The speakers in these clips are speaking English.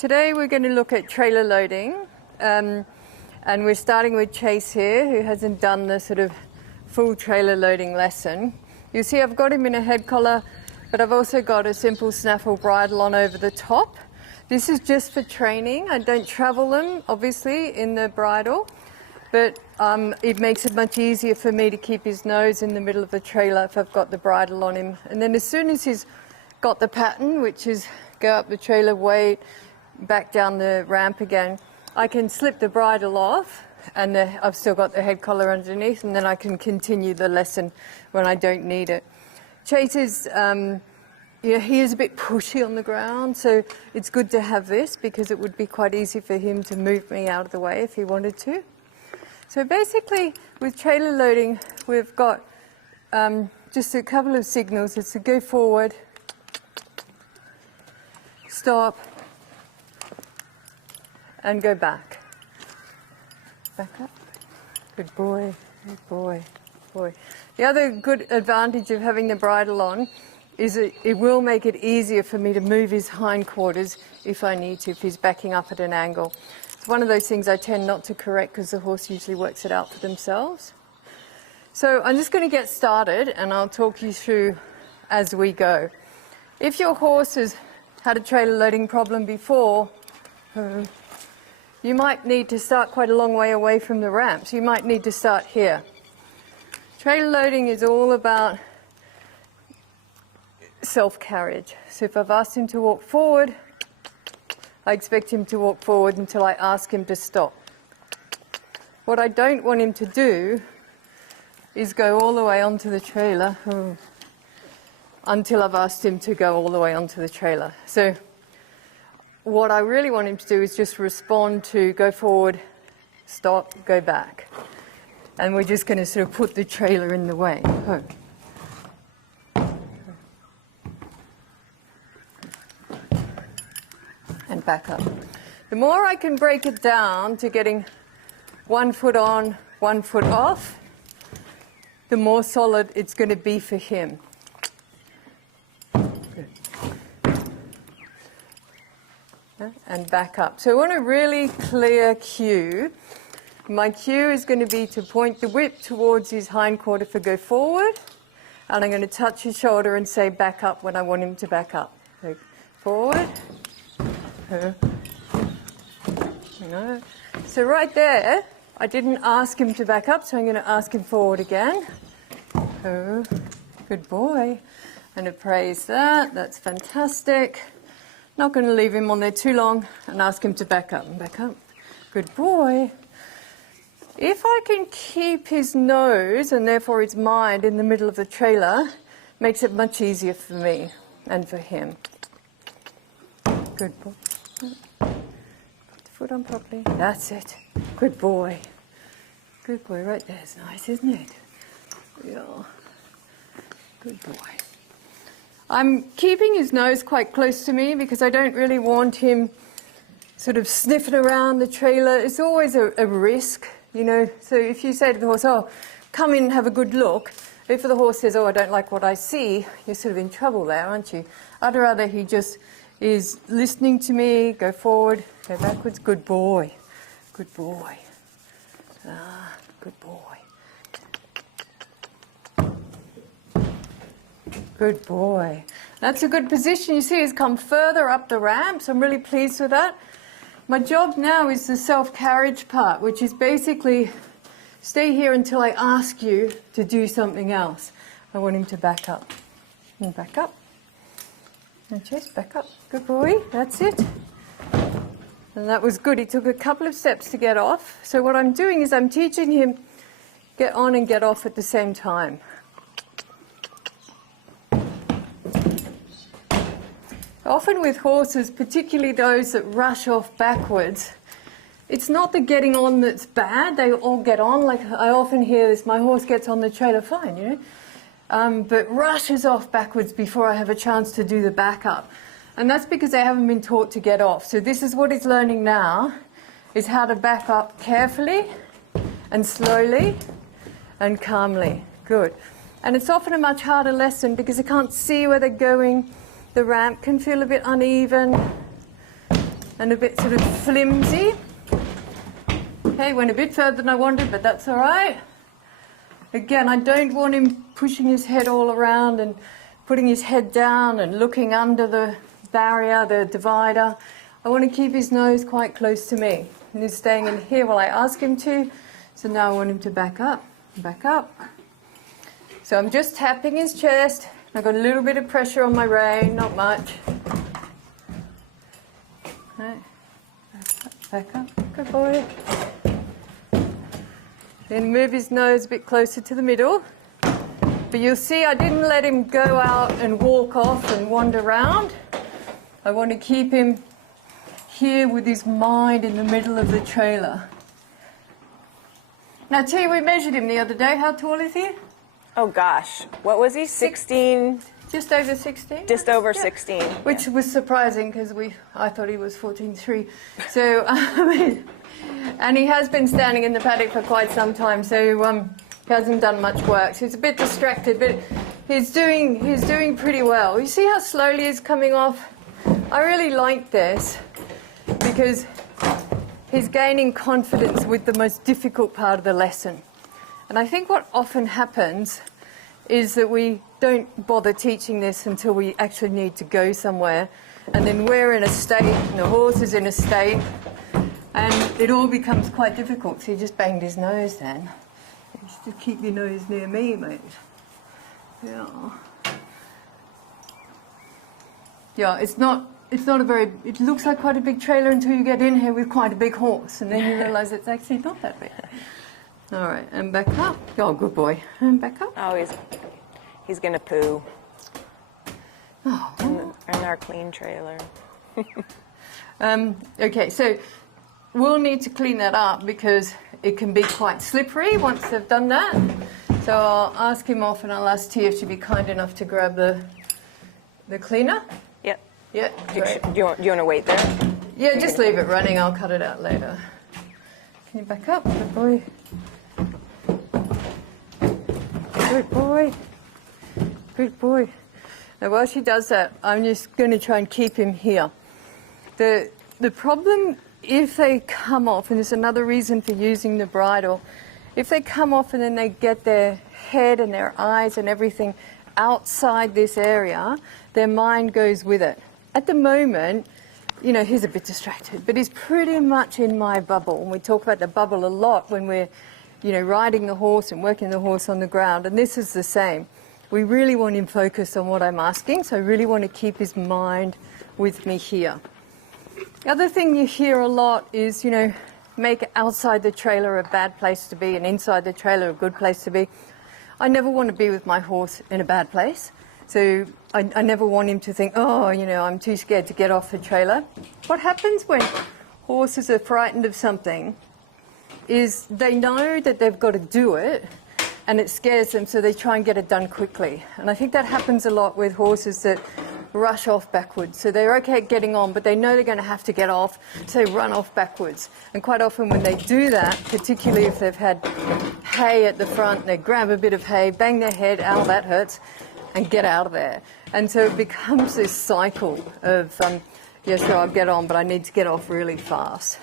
Today we're going to look at trailer loading, and we're starting with Chase here, who hasn't done the sort of full trailer loading lesson. You see I've got him in a head collar, but I've also got a simple snaffle bridle on over the top. This is just for training. I don't travel them, obviously, in the bridle, but it makes it much easier for me to keep his nose in the middle of the trailer if I've got the bridle on him. And then as soon as he's got the pattern, which is go up the trailer, wait, back down the ramp again, I can slip the bridle off, and I've still got the head collar underneath, and then I can continue the lesson when I don't need it. Chase is, he is a bit pushy on the ground, so it's good to have this because it would be quite easy for him to move me out of the way if he wanted to. So basically, with trailer loading, we've got just a couple of signals. It's to go forward, stop, and go back. Back up. Good boy, good boy, boy. The other good advantage of having the bridle on is it will make it easier for me to move his hindquarters if I need to, if he's backing up at an angle. It's one of those things I tend not to correct because the horse usually works it out for themselves. So I'm just going to get started and I'll talk you through as we go. If your horse has had a trailer loading problem before, you might need to start quite a long way away from the ramp. So you might need to start here. Trailer loading is all about self-carriage. So if I've asked him to walk forward, I expect him to walk forward until I ask him to stop. What I don't want him to do is go all the way onto the trailer until I've asked him to go all the way onto the trailer. So what I really want him to do is just respond to go forward, stop, go back. And we're just going to sort of put the trailer in the way. And back up. The more I can break it down to getting 1 foot on, 1 foot off, the more solid it's going to be for him. And back up. So I want a really clear cue. My cue is going to be to point the whip towards his hindquarter for go forward, and I'm going to touch his shoulder and say back up when I want him to back up. So forward. So right there, I didn't ask him to back up, so I'm going to ask him forward again. Good boy. And appraise that. That's fantastic. Not going to leave him on there too long and ask him to back up and back up. Good boy. If I can keep his nose and therefore his mind in the middle of the trailer, makes it much easier for me and for him. Good boy. Put the foot on properly. That's it. Good boy. Good boy. Right there is nice, isn't it? Yeah. Good boy. I'm keeping his nose quite close to me because I don't really want him sort of sniffing around the trailer. It's always a risk, you know. So if you say to the horse, oh, come in and have a good look, if the horse says, oh, I don't like what I see, you're sort of in trouble there, aren't you? I'd rather he just is listening to me, go forward, go backwards. Good boy. Good boy. Ah, good boy. Good boy. That's a good position. You see he's come further up the ramp, so I'm really pleased with that. My job now is the self-carriage part, which is basically stay here until I ask you to do something else. I want him to back up. And back up. And just back up. Good boy. That's it. And that was good. He took a couple of steps to get off. So what I'm doing is I'm teaching him get on and get off at the same time. Often with horses, particularly those that rush off backwards, it's not the getting on that's bad. They all get on. Like I often hear this, my horse gets on the trailer fine, you know, but rushes off backwards before I have a chance to do the back up. And that's because they haven't been taught to get off. So this is what he's learning now, is how to back up carefully and slowly and calmly. Good. And it's often a much harder lesson because they can't see where they're going. The ramp can feel a bit uneven. and a bit sort of flimsy. Okay, went a bit further than I wanted, but that's all right. Again, I don't want him pushing his head all around and putting his head down and looking under the barrier, the divider. I want to keep his nose quite close to me. And he's staying in here while I ask him to. So now I want him to back up, back up. So I'm just tapping his chest. I've got a little bit of pressure on my rein, not much. Right. Back up, good boy. Then move his nose a bit closer to the middle. But you'll see I didn't let him go out and walk off and wander around. I want to keep him here with his mind in the middle of the trailer. Now, T, we measured him the other day. How tall is he? Oh gosh, what was he? 16? Just over 16? Just over 16. Which was surprising because I thought he was 14.3. So, I mean, and he has been standing in the paddock for quite some time, so he hasn't done much work. So he's a bit distracted, but he's doing pretty well. You see how slowly he's coming off? I really like this because he's gaining confidence with the most difficult part of the lesson. And I think what often happens is that we don't bother teaching this until we actually need to go somewhere. And then we're in a state, and the horse is in a state, and it all becomes quite difficult. So he just banged his nose then. Just keep your nose near me, mate. Yeah. Yeah, it's not a very, it looks like quite a big trailer until you get in here with quite a big horse, and then you realise it's actually not that big. All right, and back up. Oh, good boy. And back up. Oh, he's going to poo. Oh. In our clean trailer. Okay, so we'll need to clean that up because it can be quite slippery once they've done that. So I'll ask him off and I'll ask Tia to be kind enough to grab the cleaner. Yep. Yeah, great. Do you want to wait there? Yeah, just leave it running. I'll cut it out later. Can you back up? Good boy. Good boy. Good boy. Now, while she does that, I'm just going to try and keep him here. The problem, if they come off, and there's another reason for using the bridle, if they come off and then they get their head and their eyes and everything outside this area, their mind goes with it. At the moment, you know, he's a bit distracted, but he's pretty much in my bubble. And we talk about the bubble a lot when we're, you know, riding the horse and working the horse on the ground, and this is the same. We really want him focused on what I'm asking, so I really want to keep his mind with me here. The other thing you hear a lot is, you know, make outside the trailer a bad place to be and inside the trailer a good place to be. I never want to be with my horse in a bad place, so I never want him to think, oh, you know, I'm too scared to get off the trailer. What happens when horses are frightened of something is they know that they've got to do it and it scares them, so they try and get it done quickly. And I think that happens a lot with horses that rush off backwards. So they're okay at getting on, but they know they're going to have to get off, so they run off backwards. And quite often when they do that, particularly if they've had hay at the front, they grab a bit of hay, bang their head, ow, that hurts, and get out of there. And so it becomes this cycle of, yeah, sure, I'll get on, but I need to get off really fast.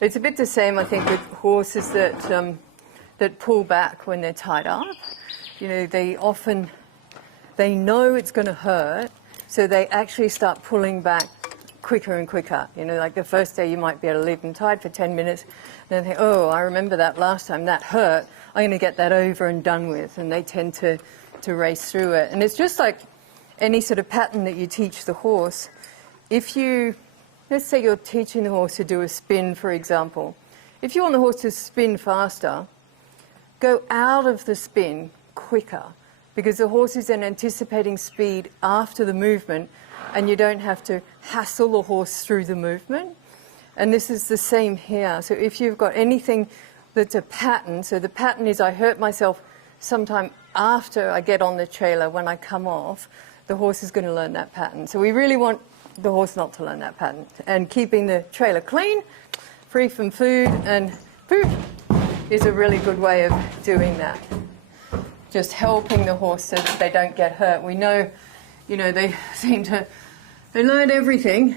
It's a bit the same, I think, with horses that pull back when they're tied up. You know, they know it's going to hurt, so they actually start pulling back quicker and quicker. You know, like the first day you might be able to leave them tied for 10 minutes, and then think, oh, I remember that last time, that hurt, I'm going to get that over and done with, and they tend to race through it. And it's just like any sort of pattern that you teach the horse. If you, let's say you're teaching the horse to do a spin, for example. If you want the horse to spin faster, go out of the spin quicker, because the horse is then anticipating speed after the movement, and you don't have to hassle the horse through the movement. And this is the same here. So if you've got anything that's a pattern, so the pattern is I hurt myself sometime after I get on the trailer, when I come off, the horse is going to learn that pattern. So we really want the horse not to learn that pattern. And keeping the trailer clean, free from food and poop is a really good way of doing that. Just helping the horse so that they don't get hurt. We know, you know, they learn everything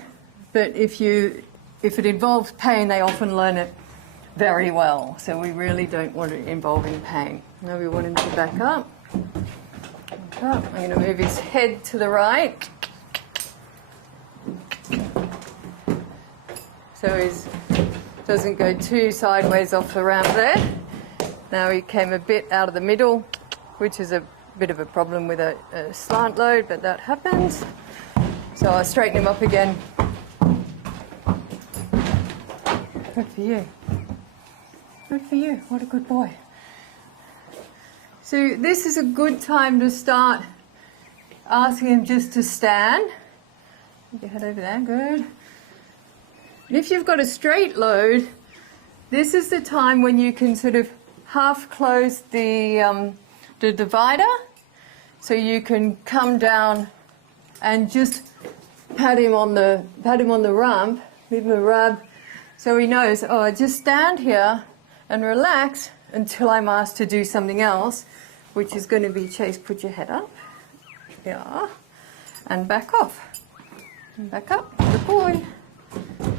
but if it involves pain, they often learn it very well. So we really don't want it involving pain. Now we want him to back up. Back up. I'm going to move his head to the right. So he doesn't go too sideways off the ramp there. Now he came a bit out of the middle, which is a bit of a problem with a slant load, but that happens. So I'll straighten him up again. Good for you. Good for you. What a good boy. So this is a good time to start asking him just to stand. Get your head over there. Good. And if you've got a straight load, this is the time when you can sort of half close the divider, so you can come down and just pat him on the ramp, give him a rub, so he knows, oh, I just stand here and relax until I'm asked to do something else, which is going to be, Chase, put your head up, yeah, and back off, and back up. Good boy,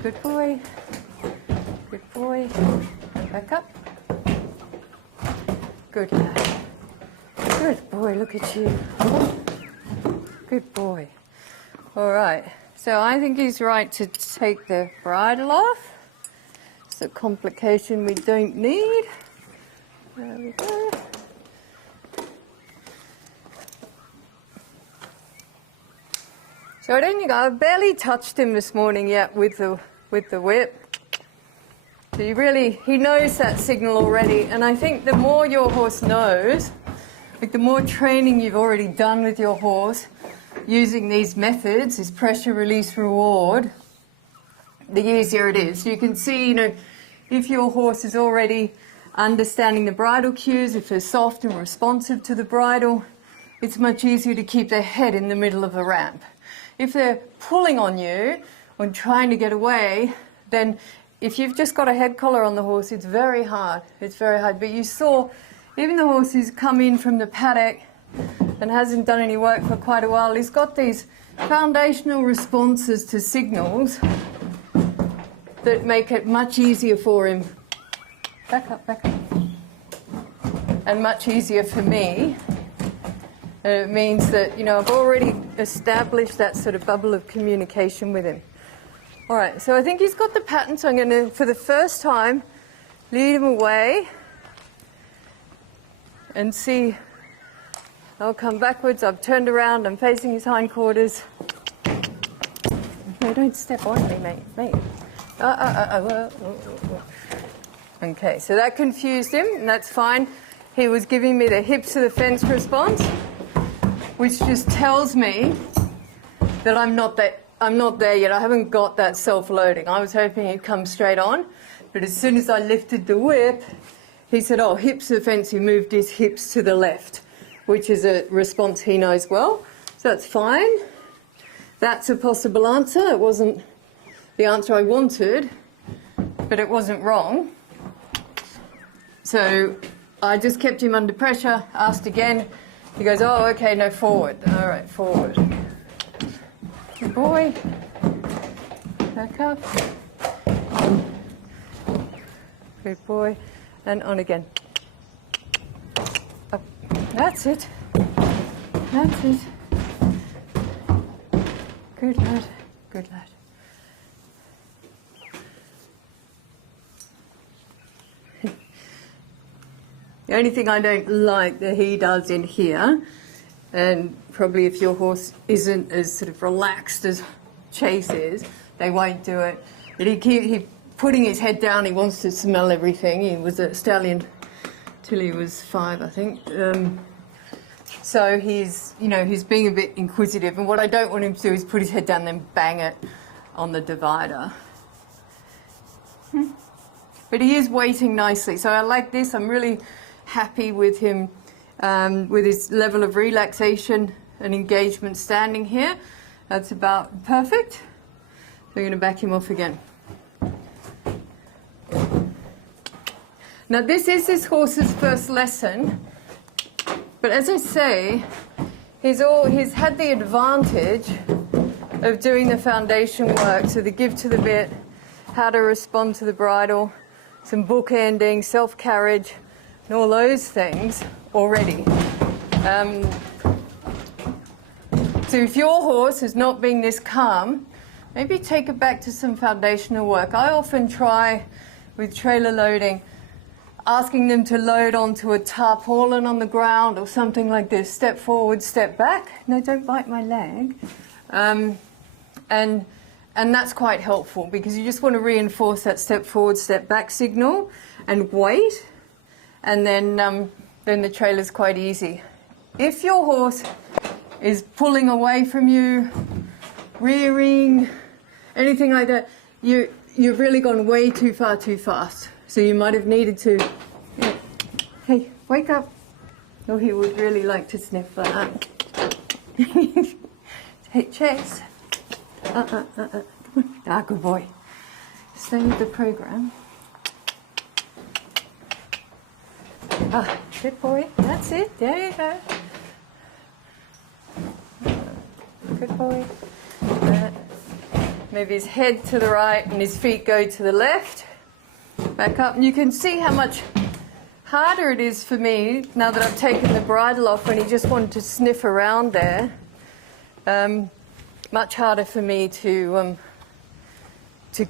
good boy, good boy, back up. Good lad. Good boy, look at you. Good boy. All right, so I think he's right to take the bridle off. It's a complication we don't need. There we go. So I don't think I've barely touched him this morning yet with the whip. So he knows that signal already, and I think the more your horse knows, like the more training you've already done with your horse using these methods, this pressure release reward, the easier it is. You can see, if your horse is already understanding the bridle cues, if they're soft and responsive to the bridle, it's much easier to keep their head in the middle of the ramp. If they're pulling on you and trying to get away, then if you've just got a head collar on the horse, it's very hard. It's very hard. But you saw, even the horse who's come in from the paddock and hasn't done any work for quite a while, he's got these foundational responses to signals that make it much easier for him. Back up, back up. And much easier for me. And it means that, I've already established that sort of bubble of communication with him. All right, so I think he's got the pattern, so I'm going to, for the first time, lead him away and see. I'll come backwards, I've turned around, I'm facing his hindquarters. No, don't step on me, mate. Okay, so that confused him, and that's fine. He was giving me the hips to the fence response, which just tells me that I'm not there yet. I haven't got that self-loading. I was hoping he'd come straight on, but as soon as I lifted the whip, he said, oh, hips to the fence. He moved his hips to the left, which is a response he knows well. So that's fine. That's a possible answer. It wasn't the answer I wanted, but it wasn't wrong. So I just kept him under pressure, asked again. He goes, oh, okay, no, forward. All right, forward. Good boy. Back up. Good boy. And on again. Up. That's it. That's it. Good lad. Good lad. The only thing I don't like that he does in here, and probably if your horse isn't as sort of relaxed as Chase is, they won't do it. But he putting his head down, he wants to smell everything. He was a stallion till he was 5, I think. So he's being a bit inquisitive, and what I don't want him to do is put his head down and then bang it on the divider. But he is waiting nicely, so I like this. I'm really happy with him, with his level of relaxation and engagement standing here. That's about perfect. So I'm going to back him off again. Now this is horse's first lesson, but as I say, he's had the advantage of doing the foundation work. So the give to the bit, how to respond to the bridle, some bookending, self-carriage, and all those things already. So if your horse is not being this calm, maybe take it back to some foundational work. I often try with trailer loading, asking them to load onto a tarpaulin on the ground or something like this. Step forward, step back. No, don't bite my leg. And that's quite helpful because you just want to reinforce that step forward, step back signal and wait. And then the trailer's quite easy. If your horse is pulling away from you, rearing, anything like that, you've really gone way too far too fast. So you might have needed to, hey, wake up. Oh, he would really like to sniff that. Hey, Chase. Come on. Ah, good boy. Stay with the program. Ah, good boy. That's it. There you go. Good boy. Maybe his head to the right and his feet go to the left. Back up. And you can see how much harder it is for me now that I've taken the bridle off when he just wanted to sniff around there. Much harder for me to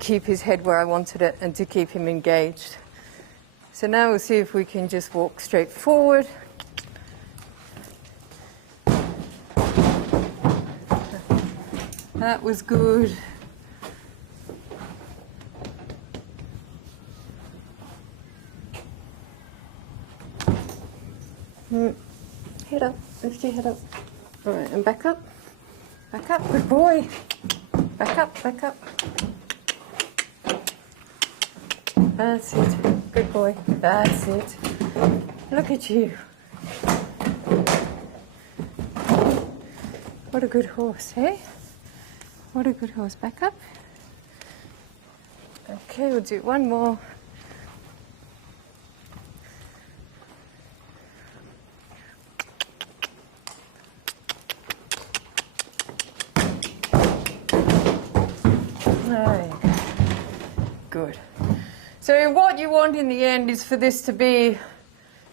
keep his head where I wanted it and to keep him engaged. So now we'll see if we can just walk straight forward. That was good. Head up, lift your head up. All right, and back up. Back up, good boy. Back up, back up. That's it, good boy. That's it. Look at you. What a good horse, eh? What a good horse. Back up. Okay, we'll do one more. Good. So what you want in the end is for this to be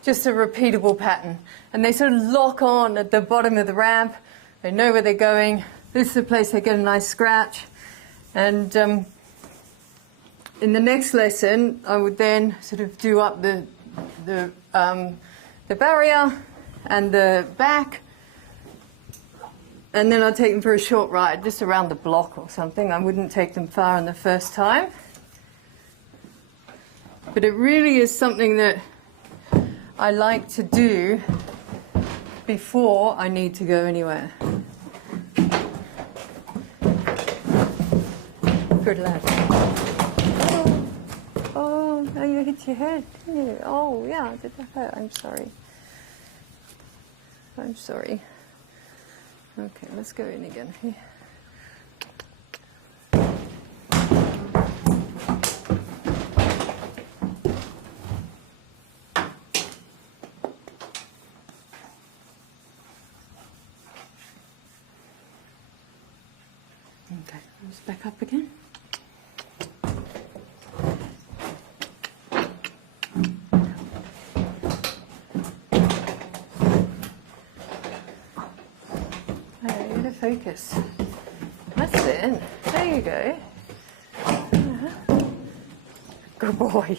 just a repeatable pattern. And they sort of lock on at the bottom of the ramp. They know where they're going. This is the place they get a nice scratch. And in the next lesson, I would then sort of do up the barrier and the back. And then I'd take them for a short ride, just around the block or something. I wouldn't take them far on the first time. But it really is something that I like to do before I need to go anywhere. Good lad. Oh, now you hit your head, didn't you? Oh, yeah, did that hurt? I'm sorry. I'm sorry. Okay, let's go in again here. Okay, let's back up again. Focus. That's it. There you go. Good boy.